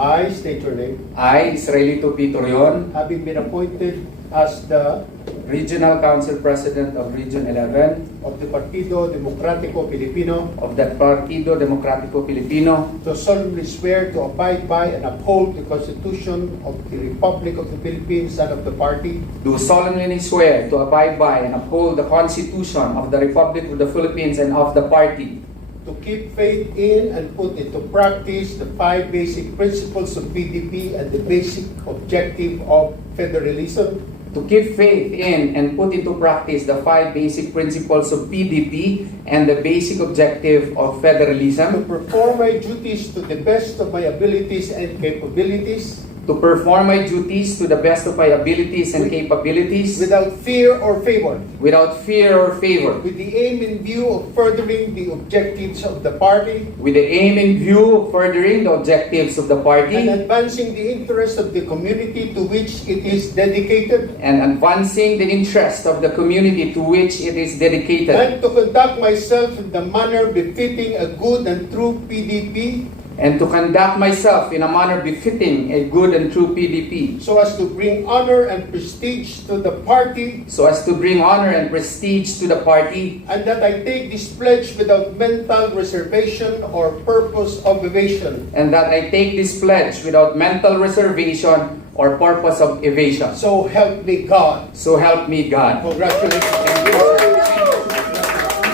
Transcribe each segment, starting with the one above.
I state your name. I, Israelito P. Torion, Having been appointed as the Regional Council President of Region 11 of the Partido Democratico Filipino, of the Partido Democratico Filipino, do solemnly swear to abide by and uphold the Constitution of the Republic of the Philippines and of the party, do solemnly swear to abide by and uphold the Constitution of the Republic of the Philippines and of the party, to keep faith in and put into practice the 5 basic principles of PDP and the basic objective of federalism, to keep faith in and put into practice the 5 basic principles of PDP and the basic objective of to federalism, perform my duties to the best of my abilities and capabilities, to perform my duties to the best of my abilities and capabilities, without fear or favor, without fear or favor, with the aim in view of furthering the objectives of the party with the aim in view of furthering the objectives of the and party advancing the interests of the community to which it is dedicated, and advancing the interest of the community to which it is dedicated, and to conduct myself in the manner befitting a good and true PDP, and to conduct myself in a manner befitting a good and true PDP, so as to bring honor and prestige to the party, so as to bring honor and prestige to the party, and that I take this pledge without mental reservation or purpose of evasion. and that I take this pledge without mental reservation or purpose of evasion. So help me God. So help me God. Congratulations. Thank you.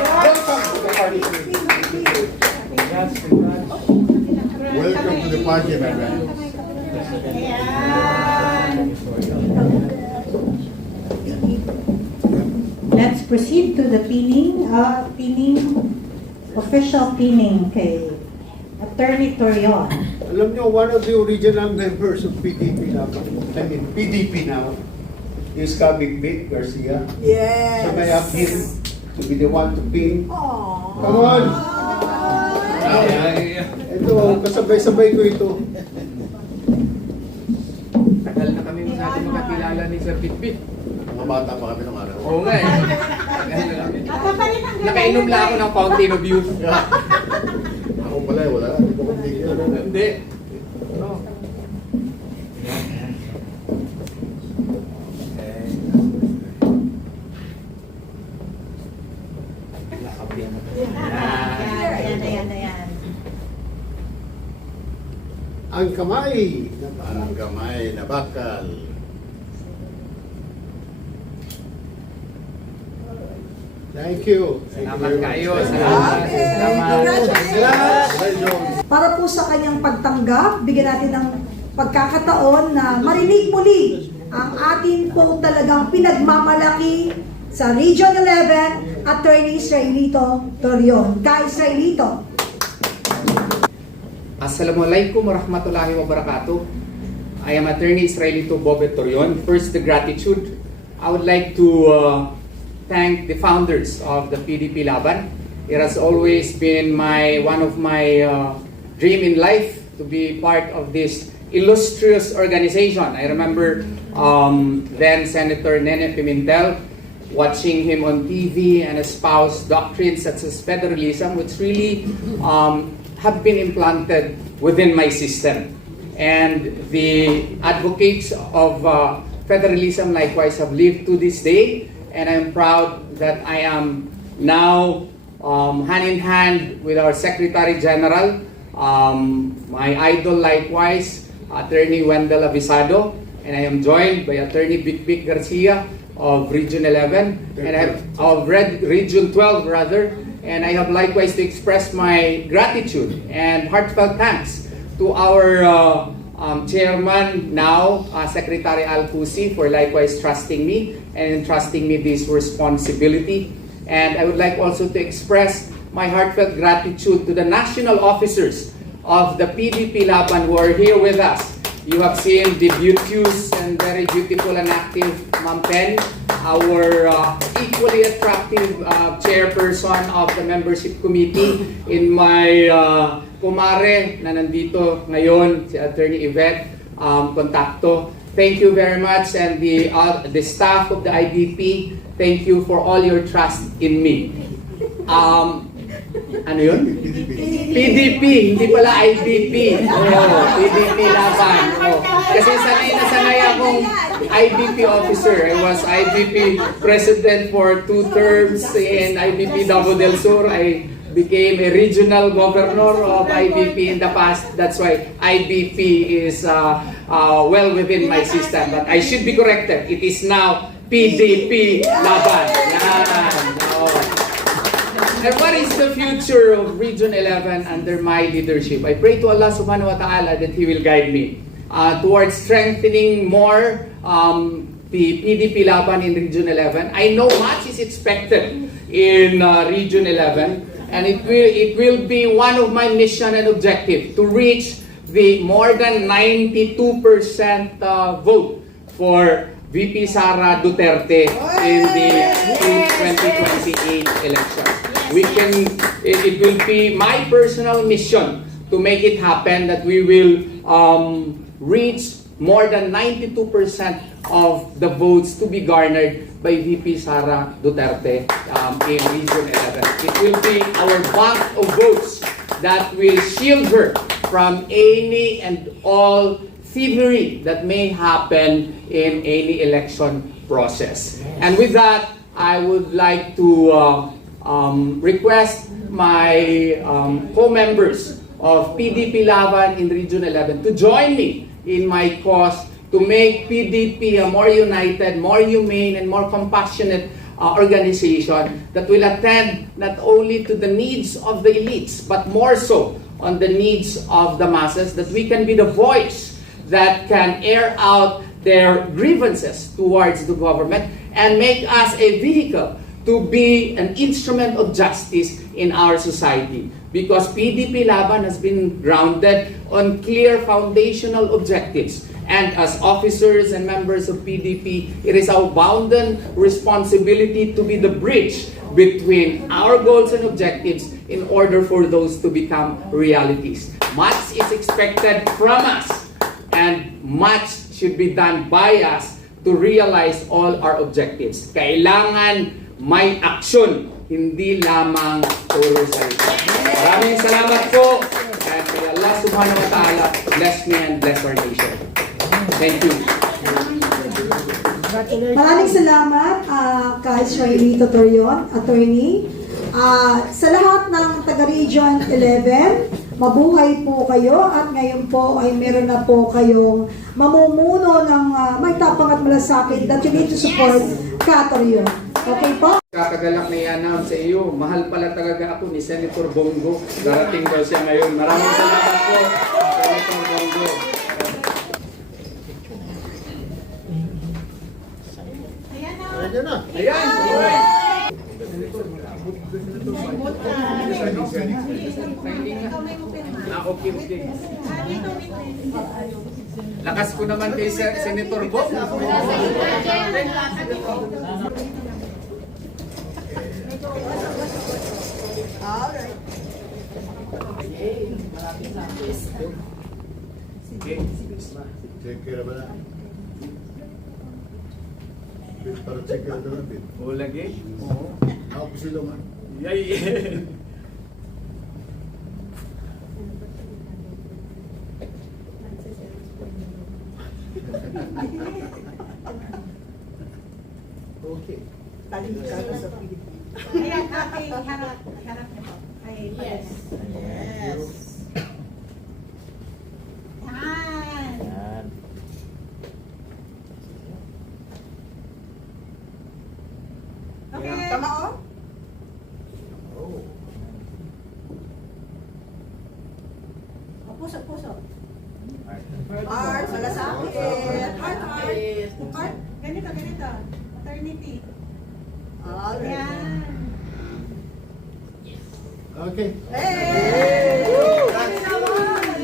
Welcome to the party. Welcome to the party, my friend. Let's proceed to the pinning, official pinning kay Attorney Torion. Alam nyo, one of the original members of PDP now, PDP now, is Kabig Vic Garcia. Yes. So may I ask him to be the one to pin? Aww. Come on! Ito, kasabay-sabay ko ito. Tagal na kami sa ating magkakilala ni Sir Pitpit. Mga bata pa kami nung araw. Oo nga eh. Tagal na kami. Nakainom lang ako ng Fountain of Youth. Ako pala, wala. Hindi ko kumigil. Hindi. No. Ayan. Ang kamay. Ang kamay na bakal. Thank you. Salamat kayo. Salamat. Okay, Salamat. congratulations. Para po sa kanyang pagtanggap, bigyan natin ng pagkakataon na marinig muli ang atin po talagang pinagmamalaki sa Region 11, Attorney Israelito Torion. Ka Israelito. Assalamualaikum warahmatullahi wabarakatuh. I am Attorney Israelito Bobet Torion. First, the gratitude. I would like to thank the founders of the PDP Laban. It has always been one of my dream in life to be part of this illustrious organization. I remember then Senator Nene Pimentel watching him on TV and espouse doctrines such as federalism, which really have been implanted within my system. And the advocates of federalism likewise have lived to this day, and I'm proud that I am now hand in hand with our Secretary General, my idol likewise, Attorney Wendell Avisado, and I am joined by Attorney Vic Garcia of Region 11, and I have of Region 12 rather, and I have likewise to express my gratitude and heartfelt thanks to our chairman now, Secretary Al Cusi, for likewise trusting me and entrusting me this responsibility. And I would like also to express my heartfelt gratitude to the national officers of the PDP Laban who are here with us. You have seen the beauteous and very beautiful and active Ma'am Pen, our equally attractive chairperson of the membership committee, in my kumare na nandito ngayon, si Attorney Yvette Contacto. Thank you very much, and the staff of the IDP, thank you for all your trust in me. Ano yun? PDP, hindi pala IBP. PDP laban. Kasi sanay akong IBP officer. I was IBP president for 2 terms in IBP Davao del Sur. I became a regional governor of IBP in the past. That's why IBP is well within my system. But I should be corrected. It is now PDP laban. Yan. And what is the future of Region 11 under my leadership? I pray to Allah subhanahu wa ta'ala that He will guide me towards strengthening more the PDP laban in Region 11. I know much is expected in Region 11, and it will be one of my mission and objective to reach the more than 92% vote for VP Sara Duterte in the 2028 elections. It will be my personal mission to make it happen that we will reach more than 92% of the votes to be garnered by VP Sara Duterte in Region 11. It will be our bank of votes that will shield her from any and all thievery that may happen in any election process. And with that, I would like to request my co-members of PDP Laban in Region 11 to join me in my cause to make PDP a more united, more humane, and more compassionate organization that will attend not only to the needs of the elites, but more so on the needs of the masses, that we can be the voice that can air out their grievances towards the government and make us a vehicle to be an instrument of justice in our society. Because PDP Laban has been grounded on clear foundational objectives. And as officers and members of PDP, it is our bounden responsibility to be the bridge between our goals and objectives in order for those to become realities. Much is expected from us, and much should be done by us to realize all our objectives. Kailangan may aksyon, hindi lamang puro salita. Maraming salamat po. And may Allah subhanahu wa ta'ala bless me and bless our nation. Thank you. Maraming salamat kay Israelito Torion, attorney. Sa lahat ng taga-Region 11, mabuhay po kayo at ngayon po ay meron na po kayong mamumuno ng may tapang at malasakit that you need to support ka, Torion. Okay po? Kakagalak na i-announce sa iyo, mahal pala talaga ako ni Senator Bongo. Darating daw siya ngayon. Maraming salamat po, Senator Bongo. Ayan na. Ayan! Okay. Lakas ko naman kay Senator Bongo. Check kaya ba na? Para check kaya ito lang, Bin. O lagi? Ako po sila man. Yay! Okay. Ayan, okay, harap. Ay, yes. Yes. Yan. Okay. Tama o? Oh. Puso. Art, malasakit. Art. Ganito. Maternity. Alright. Yan. Okay. Hey!